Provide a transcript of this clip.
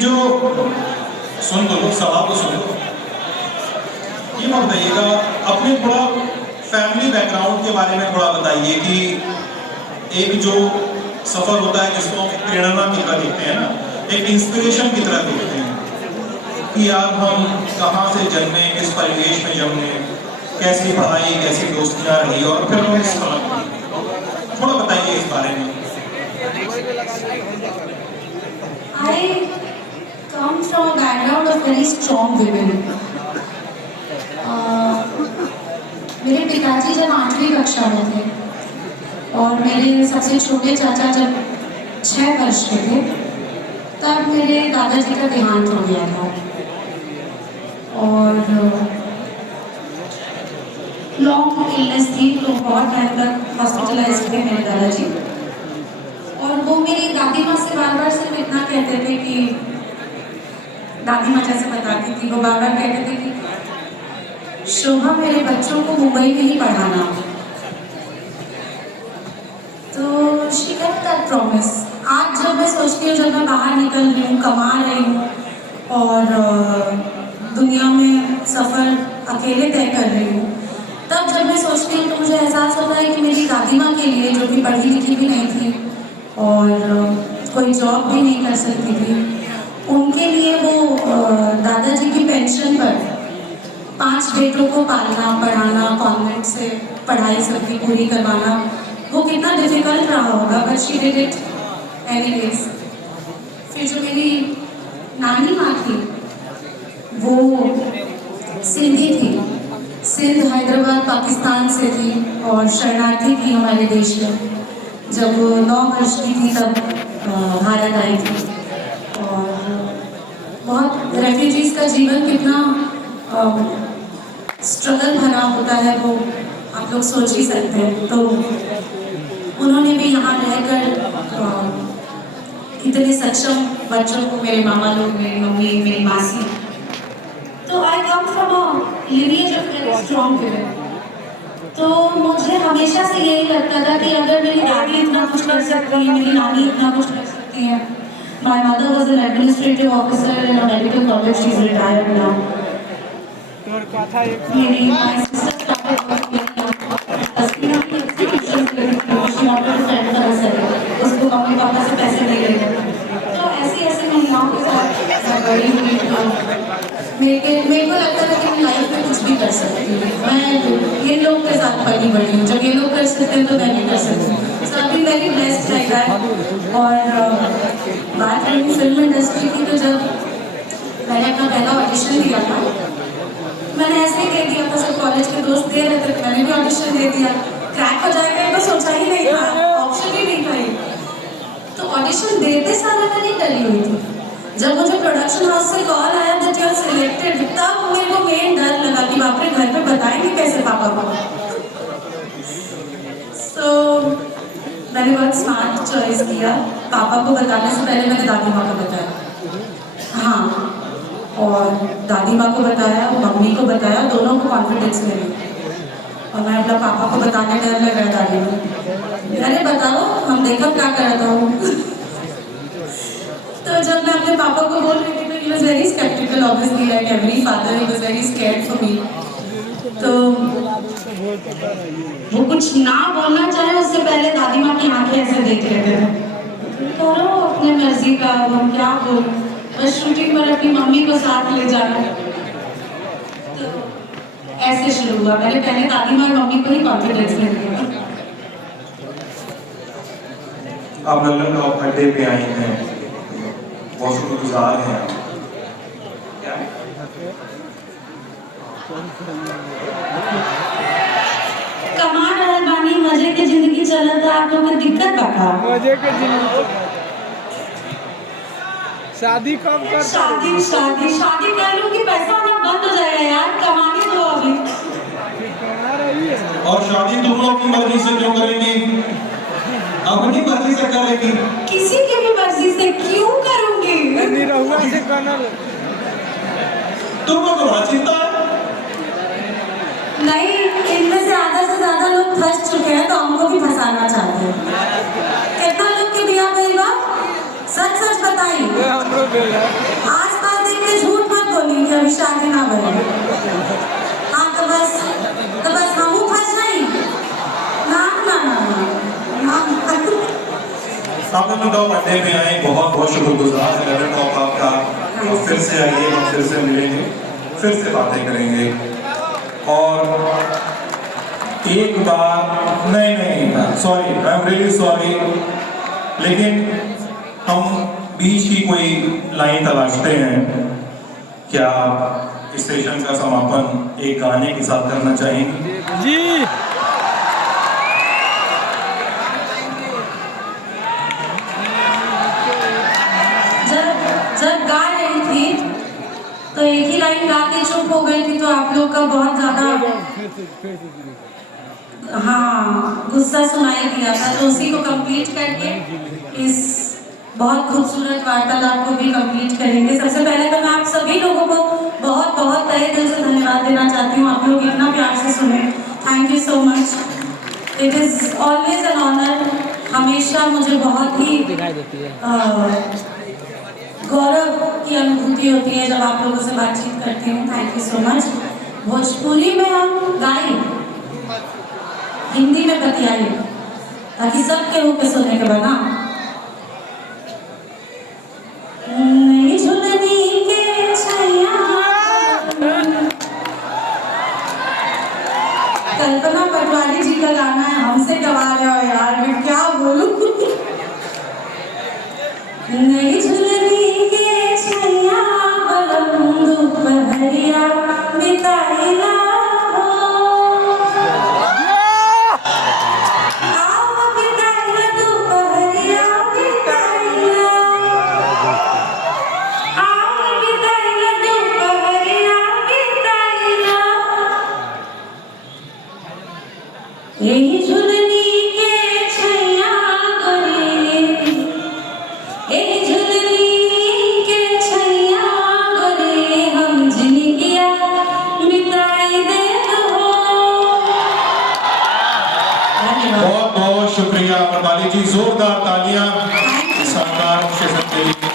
जो सुन दो लोग, सवाल तो सुन दो। ये मत बताइएगा, अपने थोड़ा फैमिली बैकग्राउंड के बारे में थोड़ा बताइए कि एक जो सफर होता है जिसको हम प्रेरणा की तरह देखते हैं ना, एक इंस्पिरेशन की तरह देखते हैं कि यार हम कहाँ से जन्मे, किस परिवेश में जन्मे, कैसी पढ़ाई, कैसी दोस्तियाँ रही और फिर हम इस थोड़ा बताइए इस बारे में। I come from a background of very strong women. मेरे पिताजी जब 8वीं कक्षा में थे और मेरे सबसे छोटे चाचा जब 6 वर्ष के थे, तब मेरे दादाजी का देहांत हो गया था और लॉन्ग इलनेस थी, तो बहुत टाइम तक हॉस्पिटलाइज थे मेरे दादाजी। और वो मेरी दादी माँ से बार बार सिर्फ इतना कहते थे कि दादी माँ जैसे बताती थी, वो बार बार कहते थे कि शोभा मेरे बच्चों को मुंबई में ही पढ़ाना। तो शी केप्ट दैट प्रॉमिस। आज जब मैं सोचती हूँ, जब मैं बाहर निकल रही हूँ, कमा रही हूँ और दुनिया में सफ़र अकेले तय कर रही हूँ, तब जब मैं सोचती हूँ तो मुझे एहसास होता है कि मेरी दादी माँ के लिए, जो कि पढ़ी लिखी भी नहीं थी और कोई जॉब भी नहीं कर सकती थी, उनके लिए वो दादाजी की पेंशन पर 5 बेटों को पालना, पढ़ाना, कॉन्वेंट से पढ़ाई सबकी पूरी करवाना, वो कितना डिफिकल्ट रहा होगा, but she did it anyways. फिर जो मेरी नानी माँ थी, वो सिंधी थी, सिंध हैदराबाद पाकिस्तान से थी और शरणार्थी थी हमारे देश में। जब वो 9 वर्ष की थी तब भारत आई थी और बहुत रेफ्यूजीज़ का जीवन कितना स्ट्रगल भरा होता है वो आप लोग सोच ही सकते हैं। तो उन्होंने भी यहाँ रहकर इतने सक्षम बच्चों को, मेरे मामा लोग, मेरी मम्मी, मेरी मासी, तो I come from a lineage of very strong women. तो मुझे हमेशा से यही लगता था कि अगर मेरी दादी इतना कुछ कर सकती है, मेरी नानी इतना कुछ कर सकती है। My mother was an administrative officer in a medical college, she is retired now. मेरी माय सिस्टर उसको मम्मी पापा से पैसे नहीं लेते। तो ऐसी ऐसी महिलाओं के साथ मैं बड़ी हुई। मेरे को लगता था कि मैं लाइफ में कुछ भी कर सकती हूँ। मैं ये लोग के साथ पली बड़ी हूँ, जब ये लोग कर सकते हैं तो मैं भी कर सकती हूँ। So I be very blessed like that. और बात रही फिल्म इंडस्ट्री की, तो जब मैंने अपना पहला ऑडिशन दिया था, मैंने ऐसे ही दे दिया था, सब कॉलेज के दोस्त दे रहे थे, मैंने भी ऑडिशन दे दिया। क्रैक हो जाएगा ये तो सोचा ही नहीं था, ऑप्शन ही नहीं था ये। तो ऑडिशन देते साल मैं नहीं डरी हुई थी। जब मुझे प्रोडक्शन हाउस से कॉल आया दैट यू आर सिलेक्टेड, तब मेरे को मेन डर लगा कि बाप रे, घर पे बताएंगे कैसे पापा को। सो मैंने बहुत स्मार्ट चॉइस किया। पापा को बताने से पहले मैंने दादी माँ को बताया। हाँ, और दादी माँ को बताया, मम्मी को बताया, दोनों को कॉन्फिडेंस मिली। और मैं अपना पापा को बताने डर लग रहा दादी को, अरे बताओ हम देखो क्या करता हूँ। तो जब मैं अपने पापा को बोल रही थी तो he was very skeptical, obviously like every father, he was very scared for me. तो वो कुछ ना बोलना चाहे उससे पहले दादी माँ की आंखें ऐसे देख लेते थे, करो अपने मर्जी का, हम क्या बोलूं, बस शूटिंग पर अपनी मम्मी को साथ ले जाना। तो ऐसे शुरू हुआ। मैंने पहले दादी माँ और मम्मी को ही कॉन्फिडेंस ले दिया। आप लंदन टॉप अड्डे पे आई हैं, बहुत शुक्रगुजार हैं। कमा रहल बानी, मजे के जिंदगी चलत, आप लोग के दिक्कत बता। मजे के जिंदगी। शादी कब कर? शादी शादी शादी कर लूं कि पैसा ना बंद हो जाएगा यार, कमाने दो अभी। कमा रही है। और शादी तुम लोग की मर्जी से क्यों करेंगी? अपनी मर्जी से करेंगी। किसी की भी मर्जी से क्यों करूंगी? निरहुआ से करना। तुम लोग को बड़ा चिंता है। नहीं, इनमें से आधा से ज्यादा लोग फंस चुके हैं, तो हमको भी फंसाना चाहते हैं। कितना लोग के बिया गई बा? सच सच बताइए। हम लोग कि अभी शादी ना भइल। हाँ तो बस हमहू फंस जाई ना ना ना ना आप लोग तो बर्थडे में आए, बहुत बहुत शुक्रगुजार है रेड टॉप आपका। तो फिर से आइए, हम फिर से मिलेंगे, फिर से बातें करेंगे। और एक बार नहीं sorry, I am really sorry, लेकिन हम बीच की कोई लाइन तलाशते हैं। क्या आप इस सेशन का समापन एक गाने के साथ करना चाहेंगे? जी जब गा रही थी तो एक ही लाइन गा के चुप हो गई थी, तो आप लोग का बहुत ज्यादा फिर से हाँ गुस्सा सुनाई दिया था, तो उसी को कंप्लीट करके इस बहुत खूबसूरत वार्तालाप को भी कंप्लीट करेंगे। सबसे पहले तो मैं आप सभी लोगों को बहुत बहुत तहे दिल से धन्यवाद देना चाहती हूँ। आप लोग इतना प्यार से सुने, thank you so much. It is always an honour. हमेशा मुझे बहुत ही दिखाई देती है। गौरव की अनुभूति होती है जब आप लोगों से बातचीत करती हूँ। Thank you so much. Bhojpuri में हम गाएं, हिंदी में बतियाए, ताकि सब केहू के सुने के बना। नई झुलनी के छैया, कल्पना पटवारी जी का गाना है, हमसे गवा रहे हो यार, मैं क्या बोलूं। नई झुलनी के छैया बलम दोपहरिया बिताइला हो, आओ बिताइला दोपहरिया बिताइला, आओ बिताइला दोपहरिया बिताइला। यही झुलनी के छैया गोरी, यही झुलनी के छैया गोरी, हम जिंदगिया बिताई देत हो। धन्यवाद। बहुत बहुत शुक्रिया अमरपाली जी, जोरदार तालियां इस शानदार सेशन के लिए।